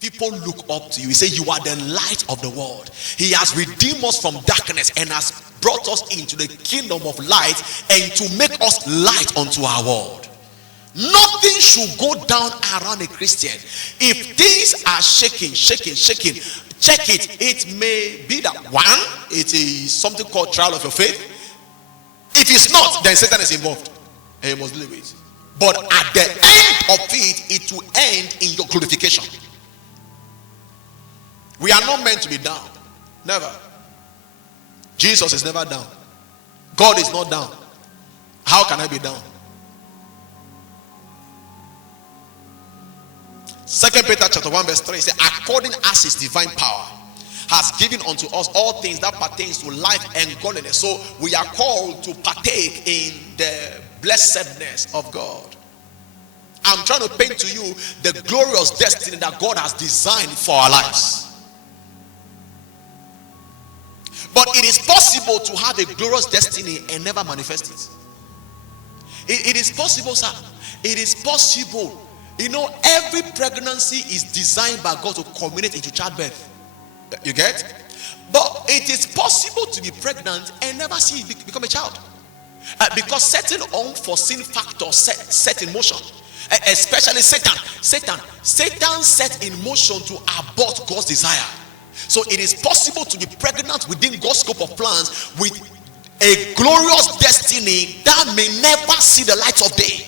People look up to you. He said, you are the light of the world. He has redeemed us from darkness and has brought us into the kingdom of light, and to make us light unto our world. Nothing should go down around a Christian. If things are shaking, check it. It may be that one, it is something called trial of your faith. If it's not, then Satan is involved, and you must deal with it. But at the end of it, it will end in your glorification. We are not meant to be down. Never. Jesus is never down. God is not down. How can I be down? 2 Peter chapter 1 verse 3 says, according as his divine power has given unto us all things that pertains to life and godliness. So we are called to partake in the blessedness of God. I'm trying to paint to you the glorious destiny that God has designed for our lives. But it is possible to have a glorious destiny and never manifest it. It is possible, sir. It is possible. You know, every pregnancy is designed by God to culminate into childbirth. You get? But it is possible to be pregnant and never see it become a child. Because certain unforeseen factors set in motion. Especially Satan. Satan set in motion to abort God's desire. So it is possible to be pregnant within God's scope of plans with a glorious destiny that may never see the light of day.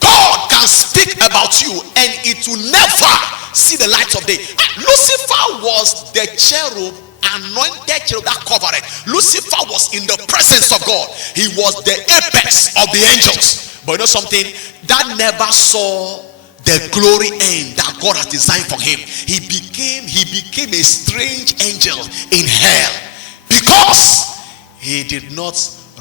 God can speak about you and it will never see the light of day. Lucifer was the cherub, anointed cherub that covered it. Lucifer was in the presence of God. He was the apex of the angels. But you know something? That never saw the glory end that God has designed for him. He became a strange angel in hell because he did not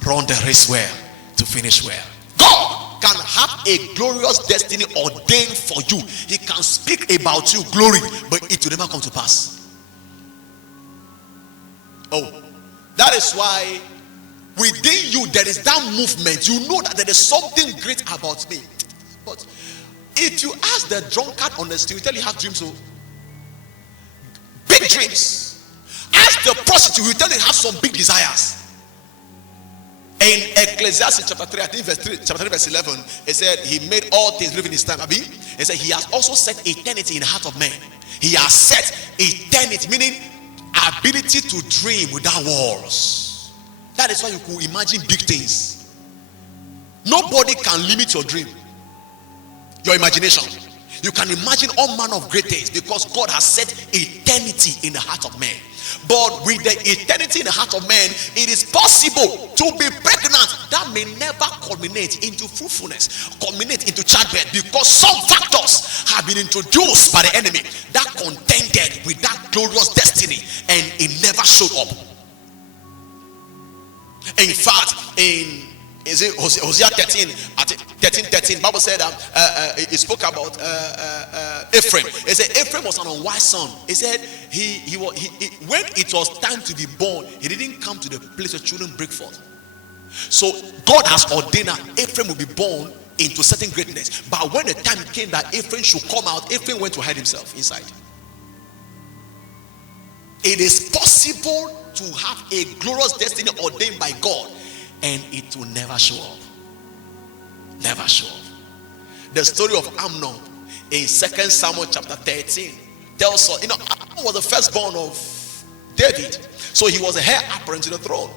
run the race well to finish well. God can have a glorious destiny ordained for you. He can speak about you glory, but it will never come to pass. Oh, that is why within you there is that movement. You know that there is something great about me. But if you ask the drunkard on the street, he will tell you have dreams. So big dreams. Ask the prostitute, he will tell you have some big desires. In Ecclesiastes chapter 3, I think chapter 3 verse 11, it said he made all things live in his time. He said he has also set eternity in the heart of man. He has set eternity, meaning ability to dream without walls. That is why you could imagine big things. Nobody can limit your dream, your imagination. You can imagine all manner of great things because God has set eternity in the heart of man. But with the eternity in the heart of man, it is possible to be pregnant that may never culminate into fruitfulness, culminate into childbirth, because some factors have been introduced by the enemy that contended with that glorious destiny and it never showed up. In fact, is it Hosea 13, Bible said it spoke about Ephraim. It said Ephraim was an unwise son. It said he when it was time to be born, he didn't come to the place where children break forth. So God has ordained that Ephraim will be born into certain greatness. But when the time came that Ephraim should come out, Ephraim went to hide himself inside. It is possible to have a glorious destiny ordained by God, and it will never show up. Never show up. The story of Amnon in 2 Samuel chapter 13 tells us, Amnon was the firstborn of David. So he was a heir apparent to the throne.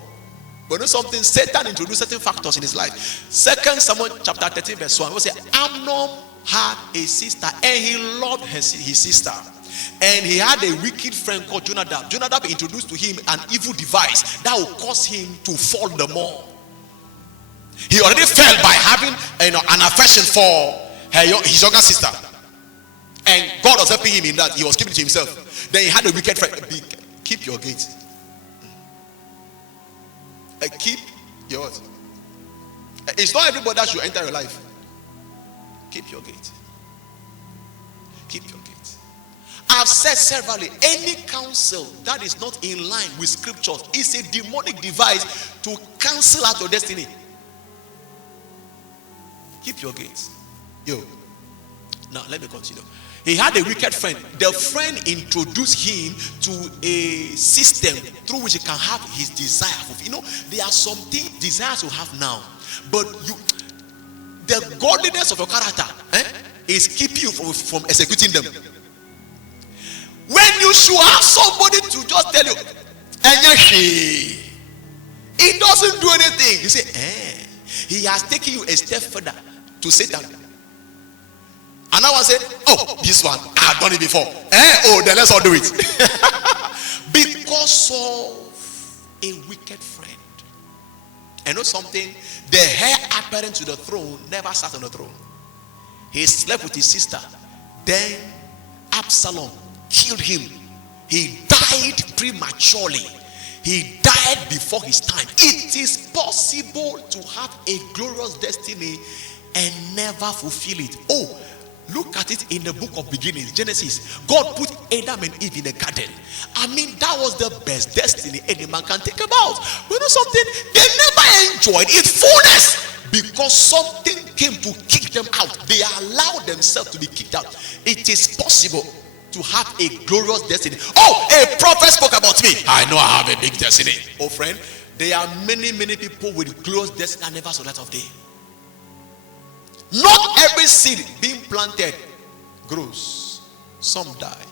But you know something? Satan introduced certain factors in his life. 2 Samuel chapter 13 verse 1. We say Amnon had a sister and he loved his sister. And he had a wicked friend called Jonadab. Jonadab introduced to him an evil device that would cause him to fall the more. He already fell by having an affection for his younger sister. And God was helping him in that. He was keeping it to himself. Then he had a wicked friend. Keep your gate. Keep yours. It's not everybody that should enter your life. Keep your gate. Keep your gate. I've said severally, any counsel that is not in line with scriptures is a demonic device to cancel out your destiny. Keep your gates. Now, let me continue. He had a wicked friend. The friend introduced him to a system through which he can have his desire. You know, there are some desires you have now, but the godliness of your character is keeping you from executing them. When you should have somebody to just tell you, he doesn't do anything. You say, he has taken you a step further to Satan. And I was saying, oh, this one, I've done it before. Oh, then let's all do it. Because of a wicked friend. And know something? The heir apparent to the throne never sat on the throne. He slept with his sister. Then Absalom killed him. He died prematurely. He died before his time. It is possible to have a glorious destiny and never fulfill it. Oh, look at it in the book of beginnings, Genesis. God put Adam and Eve in the garden. I mean, that was the best destiny any man can think about. But you know something? They never enjoyed its fullness because something came to kick them out. They allowed themselves to be kicked out. It is possible to have a glorious destiny. Oh, a prophet spoke about me. I know I have a big destiny. Oh, friend, there are many people with glorious destiny and never saw that of day. Not every seed being planted grows. Some die.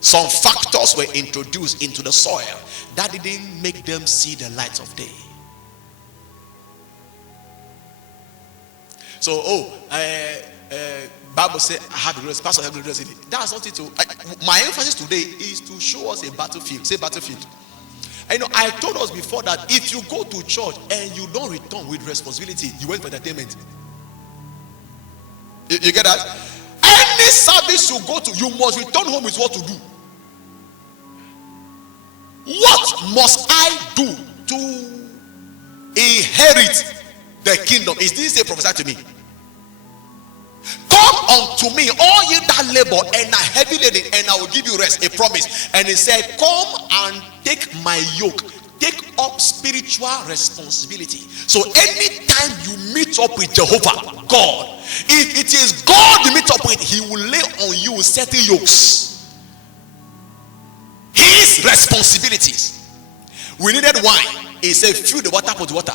Some factors were introduced into the soil that didn't make them see the light of day. So, Bible says, I have a glorious pastor, I have a glorious city. That's not it. My emphasis today is to show us a battlefield. Say battlefield. I know I told us before that if you go to church and you don't return with responsibility, you went for entertainment. You get that? Any service you go to, you must return home with what to do. What must I do to inherit the kingdom? Is this a prophesy to me? Come unto me, all ye that labor and are heavy laden, and I will give you rest. A promise. And he said, come and take my yoke. Take up spiritual responsibility. So anytime you meet up with Jehovah God, if it is God you meet up with, he will lay on you certain yokes. His responsibilities. We needed wine. He said, fill the water with water.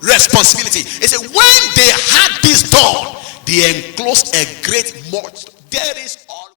Responsibility. He said, when they had this done, they enclosed a great moat. There is